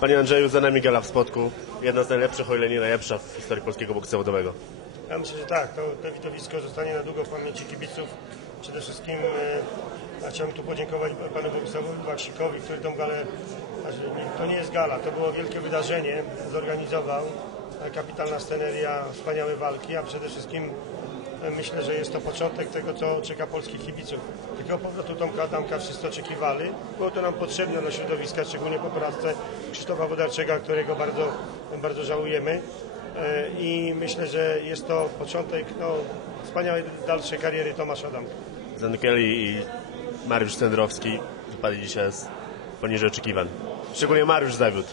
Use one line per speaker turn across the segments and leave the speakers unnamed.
Panie Andrzeju, za nami gala w Spodku. Jedna z najlepszych, o ile nie najlepsza w historii polskiego boksu zawodowego.
Ja myślę, że tak, to, to widowisko zostanie na długo w pamięci kibiców. Przede wszystkim e, ja chciałbym tu podziękować panu Bogusławowi Baksikowi, który tą galę, znaczy, to nie jest gala, to było wielkie wydarzenie, zorganizował. E, Kapitalna sceneria, wspaniałe walki, a przede wszystkim myślę, że jest to początek tego, co czeka polskich kibiców. Takiego powrotu Tomka Adamka wszyscy oczekiwali. Było to nam potrzebne dla środowiska, szczególnie po porażce Krzysztofa Wodarczego, którego bardzo, bardzo żałujemy. E, i myślę, że jest to początek no, wspaniałej dalszej kariery Tomasza Adamka.
Zanukieli i Mariusz Sendrowski wypadli dzisiaj z poniżej oczekiwań. Szczególnie Mariusz zawiódł.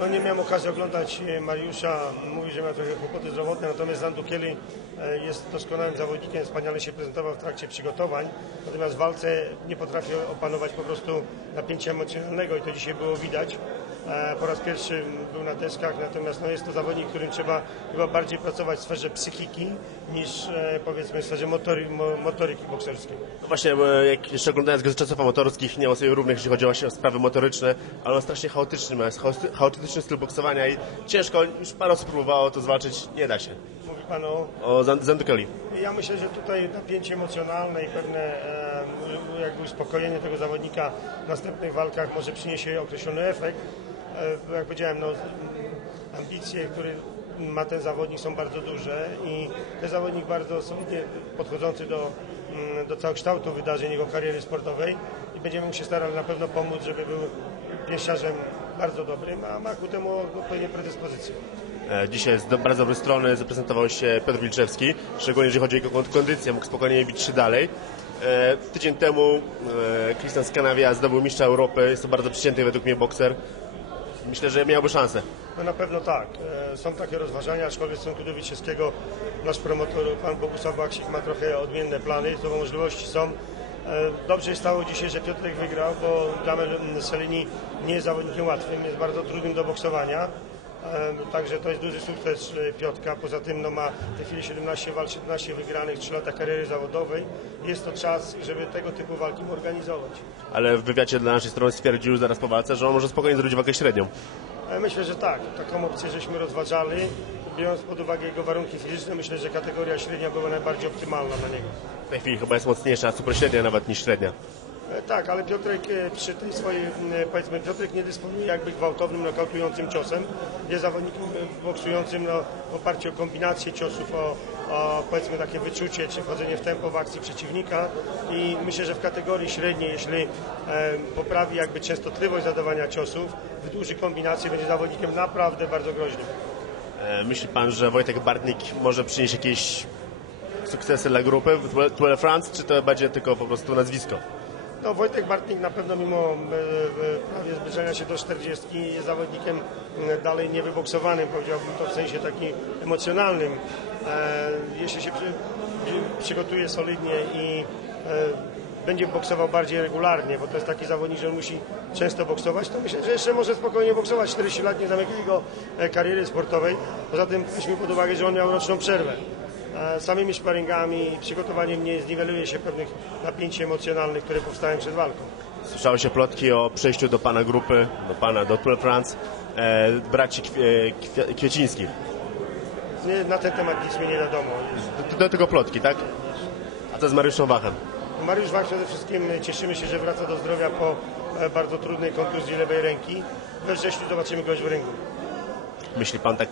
No nie miałem okazji oglądać e, Mariusza, mówi, że ma trochę kłopoty zdrowotne, natomiast Zandukieli e, jest doskonałym zawodnikiem, wspaniale się prezentował w trakcie przygotowań, natomiast w walce nie potrafi opanować po prostu napięcia emocjonalnego i to dzisiaj było widać. E, Po raz pierwszy był na deskach, natomiast no, jest to zawodnik, którym trzeba chyba bardziej pracować w sferze psychiki niż e, powiedzmy w sferze motory, mo, motoryki bokserskiej.
No właśnie, jak jeszcze oglądając go z czasów amatorskich, nie ma sobie równych, jeśli chodzi właśnie o sprawy motoryczne, ale on strasznie chaotyczny ma, jest chaoty- chaotyczny styl boksowania i ciężko, już parę osób próbowało to zwalczyć, nie da się.
Mówi Pan o
O Zand- Zandukeli.
Ja myślę, że tutaj napięcie emocjonalne i pewne e, jakby uspokojenie tego zawodnika w następnych walkach może przyniesie określony efekt. E, jak powiedziałem, no, ambicje, które ma ten zawodnik są bardzo duże i ten zawodnik bardzo solidnie podchodzący do, mm, do całokształtu wydarzeń jego kariery sportowej i będziemy mu się starali na pewno pomóc, żeby był pięściarzem bardzo dobrym, a ma ku temu odpowiednie predyspozycje.
E, Dzisiaj z bardzo dobrej strony zaprezentował się Piotr Wilczewski, szczególnie jeżeli chodzi o jego kon- kondycję, mógł spokojnie bić się dalej. E, tydzień temu e, Christian Scanavia zdobył mistrza Europy, jest to bardzo przeciętny według mnie bokser. Myślę, że miałby szansę.
No na pewno tak. E, Są takie rozważania, aczkolwiek w stosunku do nasz promotor, pan Bogusław Baksik ma trochę odmienne plany, to możliwości są. E, Dobrze się stało dzisiaj, że Piotrek wygrał, bo Jamel Selini nie jest zawodnikiem łatwym, jest bardzo trudnym do boksowania. E, Także to jest duży sukces e, Piotka. Poza tym no, ma w tej chwili 17 walk, 17 wygranych, 3 lata kariery zawodowej. Jest to czas, żeby tego typu walki organizować.
Ale w wywiadzie dla naszej strony stwierdził zaraz po walce, że on może spokojnie zrobić walkę średnią.
E, Myślę, że tak. Taką opcję żeśmy rozważali. Biorąc pod uwagę jego warunki fizyczne, myślę, że kategoria średnia była najbardziej optymalna dla niego.
W tej chwili chyba jest mocniejsza, super średnia nawet niż średnia.
E, Tak, ale Piotrek e, przy tej swojej, powiedzmy, Piotrek nie dysponuje jakby gwałtownym, nokautującym ciosem. Jest zawodnikiem e, boksującym no, w oparciu o kombinację ciosów, o, o powiedzmy takie wyczucie czy wchodzenie w tempo w akcji przeciwnika i myślę, że w kategorii średniej, jeśli e, poprawi jakby częstotliwość zadawania ciosów, wydłuży kombinację, będzie zawodnikiem naprawdę bardzo groźnym.
Myśli pan, że Wojtek Bartnik może przynieść jakieś sukcesy dla grupy w Tour de France, czy to będzie tylko po prostu nazwisko?
No, Wojtek Bartnik na pewno mimo e, e, prawie zbliżania się do 40 jest zawodnikiem e, dalej niewyboksowanym, powiedziałbym to w sensie takim emocjonalnym. Jeśli się przy, przy, przygotuje solidnie i będzie boksował bardziej regularnie, bo to jest taki zawodnik, że on musi często boksować, to myślę, że jeszcze może spokojnie boksować 40 lat, nie zamyka jego kariery sportowej. Poza tym weźmy pod uwagę, że on miał roczną przerwę. E, Samymi sparingami i przygotowaniem nie zniweluje się pewnych napięci emocjonalnych, które powstają przed walką.
Słyszały się plotki o przejściu do pana grupy, do pana, do Tour France, e, braci Kwie, Kwie, Kwiecińskich.
Nie, na ten temat nic mi nie wiadomo.
Do, do tego plotki, tak? A co z Mariuszem Wachem?
Mariusz Wach przede wszystkim cieszymy się, że wraca do zdrowia po e, bardzo trudnej kontuzji lewej ręki. We wrześniu zobaczymy gość w ringu.
Myśli pan tak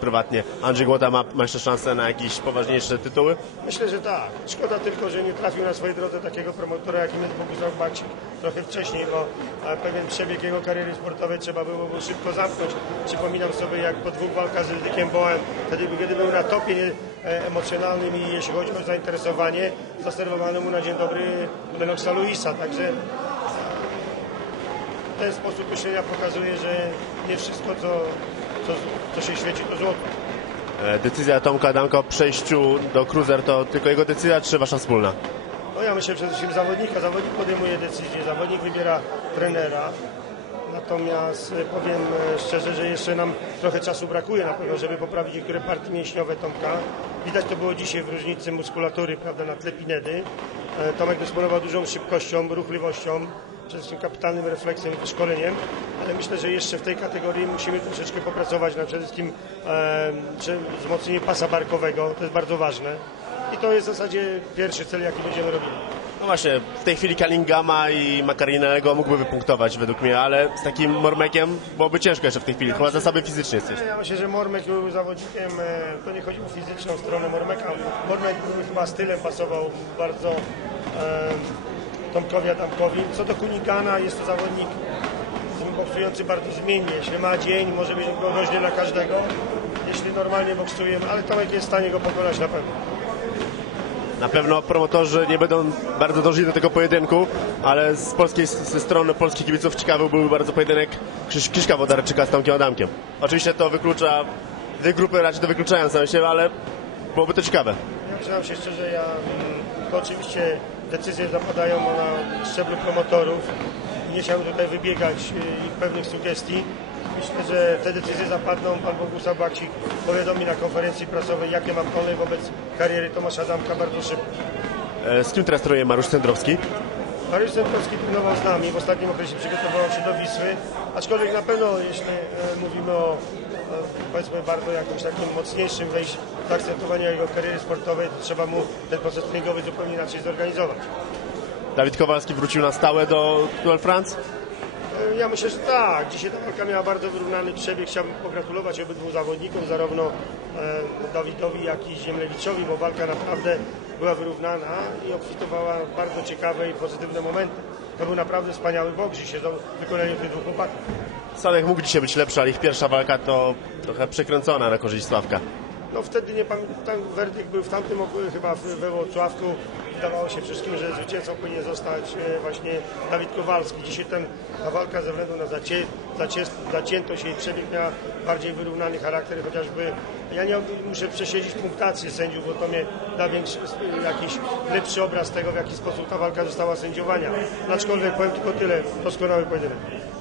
prywatnie, Andrzej Głota ma, ma jeszcze szansę na jakieś poważniejsze tytuły?
Myślę, że tak. Szkoda tylko, że nie trafił na swojej drodze takiego promotora, jakim jest Bogusław Baksik trochę wcześniej, bo e, pewien przebieg jego kariery sportowej trzeba było szybko zamknąć. Przypominam sobie, jak po dwóch walkach z Rydykiem Bołem, wtedy kiedy był na topie e, emocjonalnym i jeśli chodzi o zainteresowanie, zaserwowano mu na dzień dobry Lennoxa Luisa, także ten sposób myślenia pokazuje, że nie wszystko, co, co, co się świeci, to złoto.
E, decyzja Tomka Adamka o przejściu do Cruiser to tylko jego decyzja, czy wasza wspólna?
No ja myślę przede wszystkim zawodnika. Zawodnik podejmuje decyzję, zawodnik wybiera trenera. Natomiast e, powiem e, szczerze, że jeszcze nam trochę czasu brakuje na pewno, żeby poprawić niektóre partie mięśniowe Tomka. Widać to było dzisiaj w różnicy muskulatury, prawda, na tle pinedy. Tomek dysponował dużą szybkością, ruchliwością. Przede wszystkim kapitalnym refleksem i wyszkoleniem, ale myślę, że jeszcze w tej kategorii musimy troszeczkę popracować na przede wszystkim e, wzmocnienie pasa barkowego, to jest bardzo ważne. I to jest w zasadzie pierwszy cel, jaki będziemy robili.
No właśnie, w tej chwili Kalingama i Makarinelego mógłby wypunktować według mnie, ale z takim Mormekiem byłoby ciężko jeszcze w tej chwili. Chyba zasoby fizycznie jest jeszcze.
Ja myślę, że Mormek był zawodnikiem, e, to nie chodzi o fizyczną stronę Mormeka. Mormek był chyba stylem pasował bardzo e, Tomkowi Adamkowi. Co do Kunigana, jest to zawodnik boksujący bardzo zmiennie. Jeśli ma dzień, może być groźny dla każdego. Jeśli normalnie boksuje, ale Tomek jest w stanie go pokonać na pewno.
Na pewno promotorzy nie będą bardzo dążyli do tego pojedynku, ale z polskiej ze strony polskich kibiców ciekawy byłby bardzo pojedynek Krzyś, Krzyśka Wodarczyka z Tomkiem Adamkiem. Oczywiście to wyklucza, dwie grupy raczej to wykluczają same siebie, ale byłoby to ciekawe.
Ja przyznam się szczerze, ja oczywiście decyzje zapadają na szczeblu promotorów. Nie chciałbym tutaj wybiegać y, ich pewnych sugestii. Myślę, że te decyzje zapadną. Pan Bogusław Bakcik powiadomi na konferencji prasowej, jakie ma plany wobec kariery Tomasza Adamka bardzo szybko.
E, Z kim teraz trenuje Mariusz Cendrowski?
Mariusz Zemkowski trenował z nami, w ostatnim okresie przygotowywał się do Wisły, aczkolwiek na pewno, jeśli e, mówimy o e, powiedzmy bardzo jakimś takim mocniejszym wejściu w akcentowanie jego kariery sportowej, to trzeba mu ten proces treningowy zupełnie inaczej zorganizować.
Dawid Kowalski wrócił na stałe do Duel France?
E, Ja myślę, że tak. Dzisiaj ta walka miała bardzo wyrównany przebieg. Chciałbym pogratulować obydwu zawodnikom, zarówno e, Dawidowi, jak i Ziemlewiczowi, bo walka naprawdę była wyrównana i obfitowała w bardzo ciekawe i pozytywne momenty. To był naprawdę wspaniały boks dzisiaj do wykonania tych dwóch chłopaków.
Sławek mógł dzisiaj być lepszy, ale ich pierwsza walka to trochę przekręcona na korzyść Sławka.
No wtedy nie pamiętam, werdykt był w tamtym roku chyba we Wrocławku. Wydawało się wszystkim, że zwycięzcą powinien zostać e, właśnie Dawid Kowalski. Dzisiaj ten, ta walka ze względu na zacie, zacie, zaciętość jej przebieg miała bardziej wyrównany charakter, chociażby ja nie muszę przesiedzieć punktację sędziów, bo to mnie da większy, jakiś lepszy obraz tego, w jaki sposób ta walka została sędziowania. Aczkolwiek powiem tylko tyle, doskonały pojedynek.